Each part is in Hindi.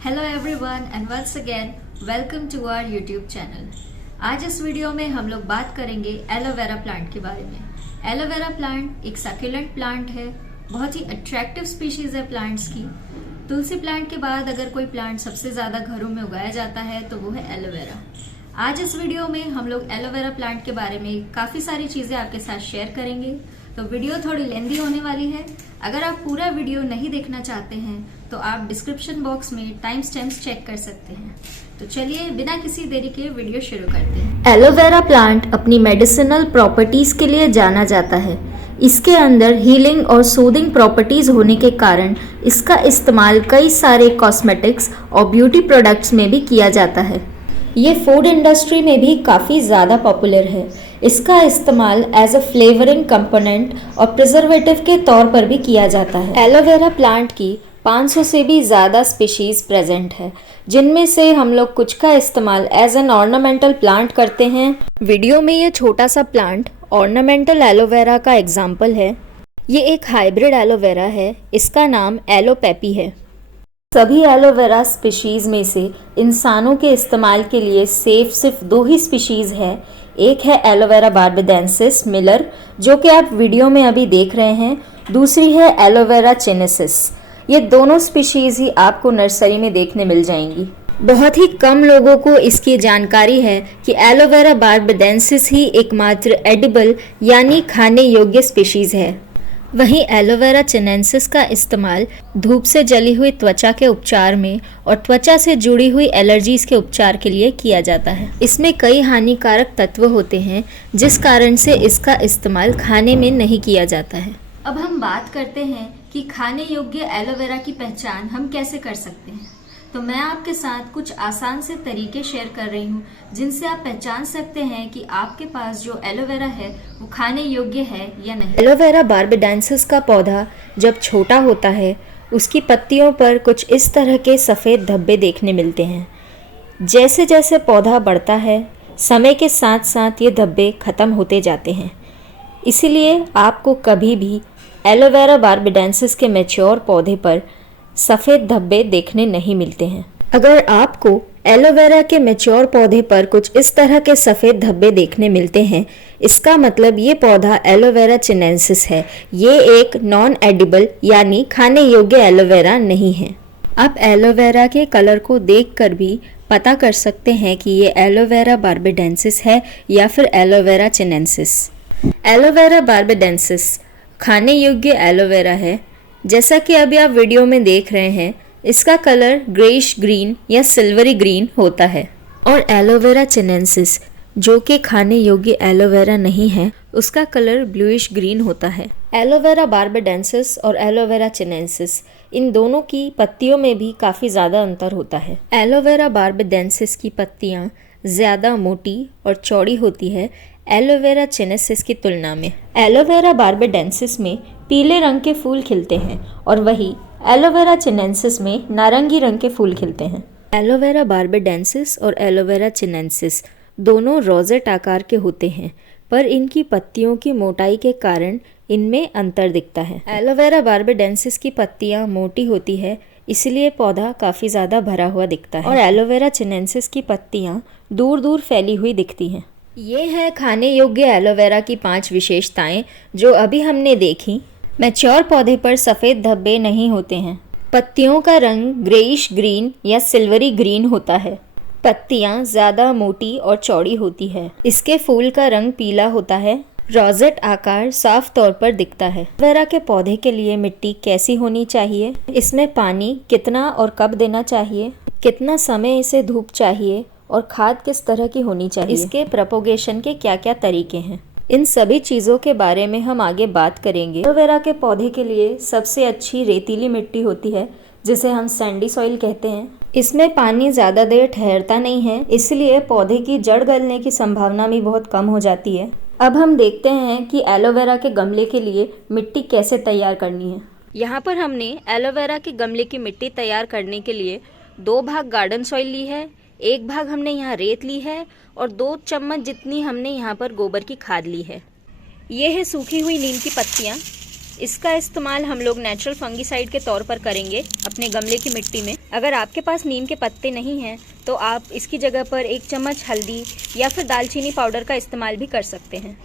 Hello everyone and once again welcome to our YouTube channel. आज इस वीडियो में हम लोग बात करेंगे एलोवेरा प्लांट के बारे में। एलोवेरा प्लांट एक सक्यूलेंट प्लांट है, बहुत ही अट्रैक्टिव स्पीशीज है प्लांट्स की। तुलसी प्लांट के बाद अगर कोई प्लांट सबसे ज्यादा घरों में उगाया जाता है तो वो है एलोवेरा। आज इस वीडियो में हम लोग एलोवेरा प्लांट के बारे में काफी सारी चीजें आपके साथ शेयर करेंगे, तो वीडियो थोड़ी लेंदी होने वाली है। अगर आप पूरा वीडियो नहीं देखना चाहते हैं तो आप डिस्क्रिप्शन बॉक्स में टाइम स्टैम्प्स चेक कर सकते हैं। तो चलिए बिना किसी देरी के वीडियो शुरू करते हैं। एलोवेरा प्लांट अपनी मेडिसिनल प्रॉपर्टीज के लिए जाना जाता है। इसके अंदर हीलिंग और सूदिंग प्रॉपर्टीज होने के कारण इसका इस्तेमाल कई सारे कॉस्मेटिक्स और ब्यूटी प्रोडक्ट्स में भी किया जाता है। ये फूड इंडस्ट्री में भी काफ़ी ज़्यादा पॉपुलर है। इसका इस्तेमाल एज अ फ्लेवरिंग कंपोनेंट और प्रिजर्वेटिव के तौर पर भी किया जाता है। एलोवेरा प्लांट की 500 से भी ज़्यादा स्पीशीज़ प्रेजेंट है, जिनमें से हम लोग कुछ का इस्तेमाल एज एन ऑर्नामेंटल प्लांट करते हैं। वीडियो में ये छोटा सा प्लांट ऑर्नामेंटल एलोवेरा का एग्जाम्पल है। ये एक हाइब्रिड एलोवेरा है, इसका नाम एलोपेपी है। सभी एलोवेरा स्पीशीज़ में से इंसानों के इस्तेमाल के लिए सेफ सिर्फ 2 ही स्पीशीज़ है। एक है एलोवेरा बार्बाडेंसिस मिलर, जो कि आप वीडियो में अभी देख रहे हैं। दूसरी है एलोवेरा चिनेसिस। ये दोनों स्पीशीज़ ही आपको नर्सरी में देखने मिल जाएंगी। बहुत ही कम लोगों को इसकी जानकारी है कि एलोवेरा बार्बाडेंसिस ही एकमात्र एडिबल यानी खाने योग्य स्पीशीज़ है। वहीं एलोवेरा चिनेंसिस का इस्तेमाल धूप से जली हुई त्वचा के उपचार में और त्वचा से जुड़ी हुई एलर्जीज के उपचार के लिए किया जाता है। इसमें कई हानिकारक तत्व होते हैं, जिस कारण से इसका इस्तेमाल खाने में नहीं किया जाता है। अब हम बात करते हैं कि खाने योग्य एलोवेरा की पहचान हम कैसे कर सकते हैं। तो मैं आपके साथ कुछ आसान से तरीके शेयर कर रही हूँ, जिनसे आप पहचान सकते हैं कि आपके पास जो एलोवेरा है वो खाने योग्य है या नहीं। एलोवेरा बार्बाडेंसिस का पौधा जब छोटा होता है, उसकी पत्तियों पर कुछ इस तरह के सफ़ेद धब्बे देखने मिलते हैं। जैसे जैसे पौधा बढ़ता है, समय के साथ साथ ये धब्बे ख़त्म होते जाते हैं। इसीलिए आपको कभी भी एलोवेरा बार्बाडेंसिस के मैच्योर पौधे पर सफ़ेद धब्बे देखने नहीं मिलते हैं। अगर आपको एलोवेरा के मैच्योर पौधे पर कुछ इस तरह के सफ़ेद धब्बे देखने मिलते हैं, इसका मतलब ये पौधा एलोवेरा चिनेंसिस है। ये एक नॉन एडिबल यानी खाने योग्य एलोवेरा नहीं है। आप एलोवेरा के कलर को देखकर भी पता कर सकते हैं कि ये एलोवेरा बार्बाडेंसिस है या फिर एलोवेरा चिनेंसिस। एलोवेरा बार्बाडेंसिस खाने योग्य एलोवेरा है। जैसा कि अभी आप वीडियो में देख रहे हैं, इसका कलर ग्रेइश ग्रीन या सिल्वरी ग्रीन होता है। और एलोवेरा चिनेंसिस जो कि खाने योग्य एलोवेरा नहीं है, उसका कलर ब्लूइश ग्रीन होता है। एलोवेरा बार्बाडेंसिस और एलोवेरा चिनेंसिस इन दोनों की पत्तियों में भी काफ़ी ज़्यादा अंतर होता है। एलोवेरा बार्बाडेंसिस की पत्तियाँ ज़्यादा मोटी और चौड़ी होती है एलोवेरा चिनेंसिस की तुलना में। एलोवेरा बार्बाडेंसिस में पीले रंग के फूल खिलते हैं और वही एलोवेरा चिनेंसिस में नारंगी रंग के फूल खिलते हैं। एलोवेरा बार्बाडेंसिस और एलोवेरा चिनेंसिस दोनों रोजेट आकार के होते हैं, पर इनकी पत्तियों की मोटाई के कारण इनमें अंतर दिखता है। एलोवेरा बार्बाडेंसिस की पत्तियां मोटी होती है, इसलिए पौधा काफ़ी ज़्यादा भरा हुआ दिखता है। और एलोवेरा चिनेंसिस की पत्तियां दूर दूर फैली हुई दिखती हैं। ये है खाने योग्य एलोवेरा की 5 विशेषताएं जो अभी हमने देखी। मैच्योर पौधे पर सफ़ेद धब्बे नहीं होते हैं। पत्तियों का रंग ग्रेइश ग्रीन या सिल्वरी ग्रीन होता है। पत्तियां ज़्यादा मोटी और चौड़ी होती है। इसके फूल का रंग पीला होता है। रोजेट आकार साफ तौर पर दिखता है। एलोवेरा के पौधे के लिए मिट्टी कैसी होनी चाहिए, इसमें पानी कितना और कब देना चाहिए, कितना समय इसे धूप चाहिए और खाद किस तरह की होनी चाहिए, इसके प्रोपोगेशन के क्या क्या तरीके हैं, इन सभी चीज़ों के बारे में हम आगे बात करेंगे। एलोवेरा के पौधे के लिए सबसे अच्छी रेतीली मिट्टी होती है, जिसे हम सैंडी सॉइल कहते हैं। इसमें पानी ज़्यादा देर ठहरता नहीं है, इसलिए पौधे की जड़ गलने की संभावना भी बहुत कम हो जाती है। अब हम देखते हैं कि एलोवेरा के गमले के लिए मिट्टी कैसे तैयार करनी है। यहाँ पर हमने एलोवेरा के गमले की मिट्टी तैयार करने के लिए 2 भाग गार्डन सॉइल ली है, 1 भाग हमने यहाँ रेत ली है और 2 चम्मच जितनी हमने यहाँ पर गोबर की खाद ली है। ये है सूखी हुई नीम की पत्तियाँ। इसका इस्तेमाल हम लोग नेचुरल फंगीसाइड के तौर पर करेंगे अपने गमले की मिट्टी में। अगर आपके पास नीम के पत्ते नहीं हैं तो आप इसकी जगह पर 1 चम्मच हल्दी या फिर दालचीनी पाउडर का इस्तेमाल भी कर सकते हैं।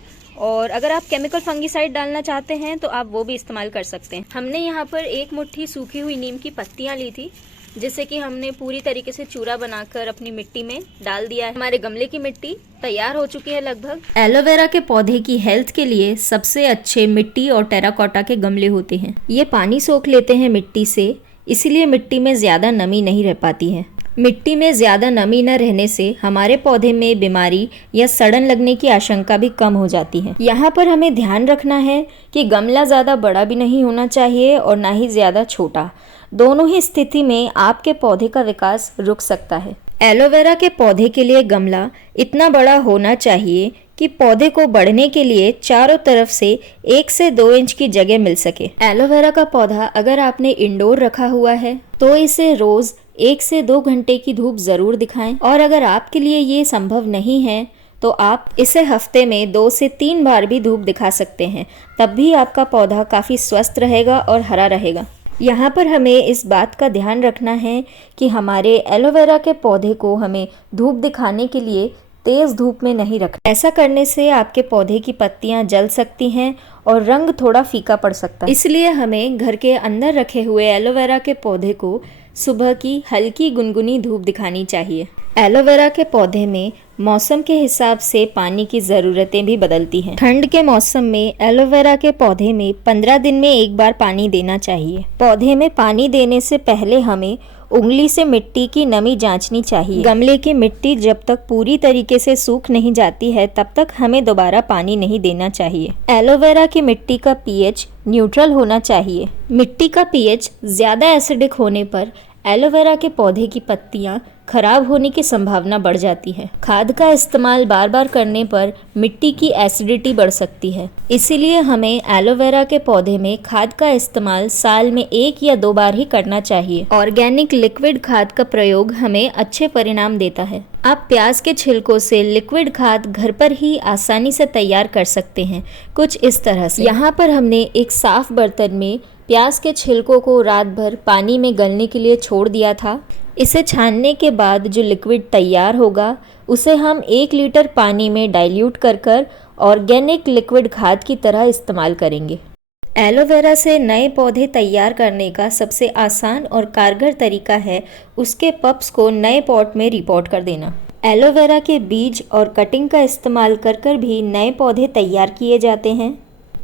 और अगर आप केमिकल फंगीसाइड डालना चाहते हैं तो आप वो भी इस्तेमाल कर सकते हैं। हमने यहाँ पर 1 मुट्ठी सूखी हुई नीम की पत्तियाँ ली थी, जिसे कि हमने पूरी तरीके से चूरा बनाकर अपनी मिट्टी में डाल दिया है। हमारे गमले की मिट्टी तैयार हो चुकी है लगभग। एलोवेरा के पौधे की हेल्थ के लिए सबसे अच्छे मिट्टी और टेराकोटा के गमले होते हैं। ये पानी सोख लेते हैं मिट्टी से, इसीलिए मिट्टी में ज़्यादा नमी नहीं रह पाती है। मिट्टी में ज़्यादा नमी न रहने से हमारे पौधे में बीमारी या सड़न लगने की आशंका भी कम हो जाती है। यहाँ पर हमें ध्यान रखना है कि गमला ज़्यादा बड़ा भी नहीं होना चाहिए और ना ही ज़्यादा छोटा। दोनों ही स्थिति में आपके पौधे का विकास रुक सकता है। एलोवेरा के पौधे के लिए गमला इतना बड़ा होना चाहिए कि पौधे को बढ़ने के लिए चारों तरफ से 1 से 2 इंच की जगह मिल सके। एलोवेरा का पौधा अगर आपने इंडोर रखा हुआ है तो इसे रोज 1 से 2 घंटे की धूप जरूर दिखाएं, और अगर आपके लिए ये संभव नहीं है तो आप इसे हफ्ते में 2 से 3 बार भी धूप दिखा सकते हैं। तब भी आपका पौधा काफ़ी स्वस्थ रहेगा और हरा रहेगा। यहाँ पर हमें इस बात का ध्यान रखना है कि हमारे एलोवेरा के पौधे को हमें धूप दिखाने के लिए तेज़ धूप में नहीं रखना। ऐसा करने से आपके पौधे की पत्तियाँ जल सकती हैं और रंग थोड़ा फीका पड़ सकता है। इसलिए हमें घर के अंदर रखे हुए एलोवेरा के पौधे को सुबह की हल्की गुनगुनी धूप दिखानी चाहिए। एलोवेरा के पौधे में मौसम के हिसाब से पानी की ज़रूरतें भी बदलती हैं। ठंड के मौसम में एलोवेरा के पौधे में 15 दिन में 1 बार पानी देना चाहिए। पौधे में पानी देने से पहले हमें उंगली से मिट्टी की नमी जांचनी चाहिए। गमले की मिट्टी जब तक पूरी तरीके से सूख नहीं जाती है तब तक हमें दोबारा पानी नहीं देना चाहिए। एलोवेरा की मिट्टी का पीएच न्यूट्रल होना चाहिए। मिट्टी का पीएच ज़्यादा एसिडिक होने पर एलोवेरा के पौधे की पत्तियां खराब होने की संभावना बढ़ जाती है। खाद का इस्तेमाल बार बार करने पर मिट्टी की एसिडिटी बढ़ सकती है। इसीलिए हमें एलोवेरा के पौधे में खाद का इस्तेमाल साल में 1 या 2 बार ही करना चाहिए। ऑर्गेनिक लिक्विड खाद का प्रयोग हमें अच्छे परिणाम देता है। आप प्याज के छिलकों से लिक्विड खाद घर पर ही आसानी से तैयार कर सकते हैं, कुछ इस तरह से। यहाँ पर हमने एक साफ बर्तन में प्याज के छिलकों को रात भर पानी में गलने के लिए छोड़ दिया था। इसे छानने के बाद जो लिक्विड तैयार होगा उसे हम 1 लीटर पानी में डाइल्यूट कर ऑर्गेनिक लिक्विड खाद की तरह इस्तेमाल करेंगे। एलोवेरा से नए पौधे तैयार करने का सबसे आसान और कारगर तरीका है उसके पप्स को नए पॉट में रिपोर्ट कर देना। एलोवेरा के बीज और कटिंग का इस्तेमाल कर भी नए पौधे तैयार किए जाते हैं,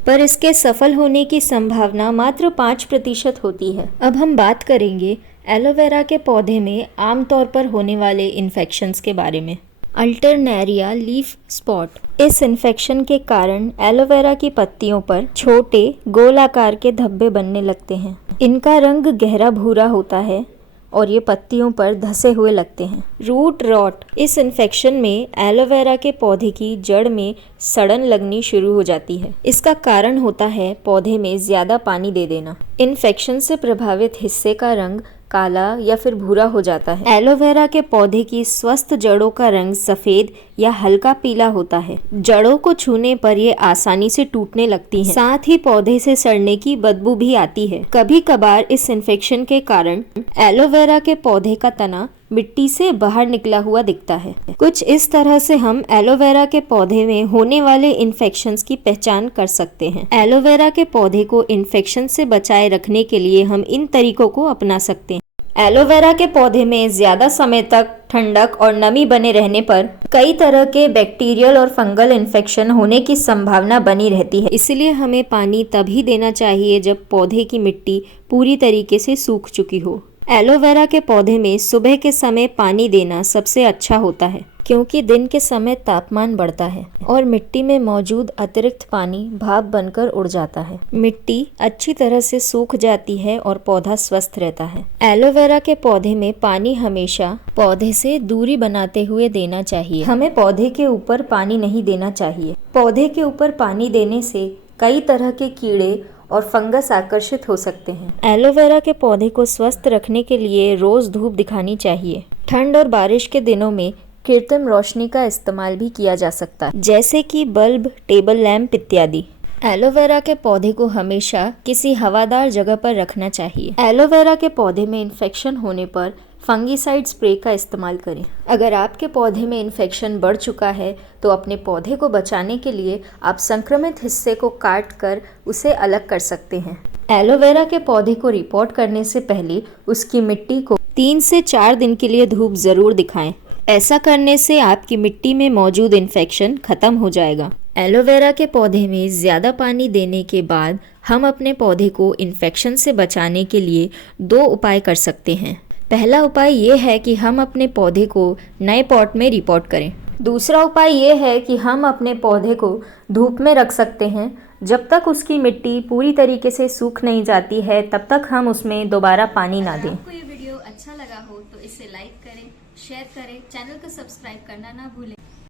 पर इसके सफल होने की संभावना मात्र 5% होती है। अब हम बात करेंगे एलोवेरा के पौधे में आमतौर पर होने वाले इन्फेक्शंस के बारे में। Alternaria leaf spot. इस इन्फेक्शन के कारण एलोवेरा की पत्तियों पर छोटे गोल आकार के धब्बे बनने लगते हैं। इनका रंग गहरा भूरा होता है और ये पत्तियों पर धसे हुए लगते हैं। Root rot. इस इन्फेक्शन में एलोवेरा के पौधे की जड़ में सड़न लगनी शुरू हो जाती है। इसका कारण होता है पौधे में ज़्यादा पानी दे देना। इन्फेक्शन से प्रभावित हिस्से का रंग काला या फिर भूरा हो जाता है। एलोवेरा के पौधे की स्वस्थ जड़ों का रंग सफ़ेद या हल्का पीला होता है। जड़ों को छूने पर ये आसानी से टूटने लगती हैं। साथ ही पौधे से सड़ने की बदबू भी आती है। कभी कभार इस इन्फेक्शन के कारण एलोवेरा के पौधे का तना मिट्टी से बाहर निकला हुआ दिखता है। कुछ इस तरह से हम एलोवेरा के पौधे में होने वाले इन्फेक्शंस की पहचान कर सकते हैं। एलोवेरा के पौधे को इन्फेक्शन से बचाए रखने के लिए हम इन तरीकों को अपना सकते हैं। एलोवेरा के पौधे में ज़्यादा समय तक ठंडक और नमी बने रहने पर कई तरह के बैक्टीरियल और फंगल इन्फेक्शन होने की संभावना बनी रहती है। इसलिए हमें पानी तभी देना चाहिए जब पौधे की मिट्टी पूरी तरीके से सूख चुकी हो। एलोवेरा के पौधे में सुबह के समय पानी देना सबसे अच्छा होता है, क्योंकि दिन के समय तापमान बढ़ता है और मिट्टी में मौजूद अतिरिक्त पानी भाप बनकर उड़ जाता है। मिट्टी अच्छी तरह से सूख जाती है और पौधा स्वस्थ रहता है। एलोवेरा के पौधे में पानी हमेशा पौधे से दूरी बनाते हुए देना चाहिए। हमें पौधे के ऊपर पानी नहीं देना चाहिए। पौधे के ऊपर पानी देने से कई तरह के कीड़े और फंगस आकर्षित हो सकते हैं। एलोवेरा के पौधे को स्वस्थ रखने के लिए रोज धूप दिखानी चाहिए। ठंड और बारिश के दिनों में कृत्रिम रोशनी का इस्तेमाल भी किया जा सकता है, जैसे कि बल्ब, टेबल लैंप इत्यादि। एलोवेरा के पौधे को हमेशा किसी हवादार जगह पर रखना चाहिए। एलोवेरा के पौधे में इन्फेक्शन होने पर फंगीसाइड स्प्रे का इस्तेमाल करें। अगर आपके पौधे में इन्फेक्शन बढ़ चुका है तो अपने पौधे को बचाने के लिए आप संक्रमित हिस्से को काट कर उसे अलग कर सकते हैं। एलोवेरा के पौधे को रिपोर्ट करने से पहले उसकी मिट्टी को 3 से 4 दिन के लिए धूप ज़रूर दिखाएं। ऐसा करने से आपकी मिट्टी में मौजूद इन्फेक्शन खत्म हो जाएगा। एलोवेरा के पौधे में ज़्यादा पानी देने के बाद हम अपने पौधे को इन्फेक्शन से बचाने के लिए 2 उपाय कर सकते हैं। पहला उपाय ये है कि हम अपने पौधे को नए पॉट में रिपोर्ट करें। दूसरा उपाय ये है कि हम अपने पौधे को धूप में रख सकते हैं। जब तक उसकी मिट्टी पूरी तरीके से सूख नहीं जाती है तब तक हम उसमें दोबारा पानी ना दें। आपको ये वीडियो अच्छा लगा हो तो इसे लाइक करें, शेयर करें, चैनल को सब्सक्राइब करना ना भूलें।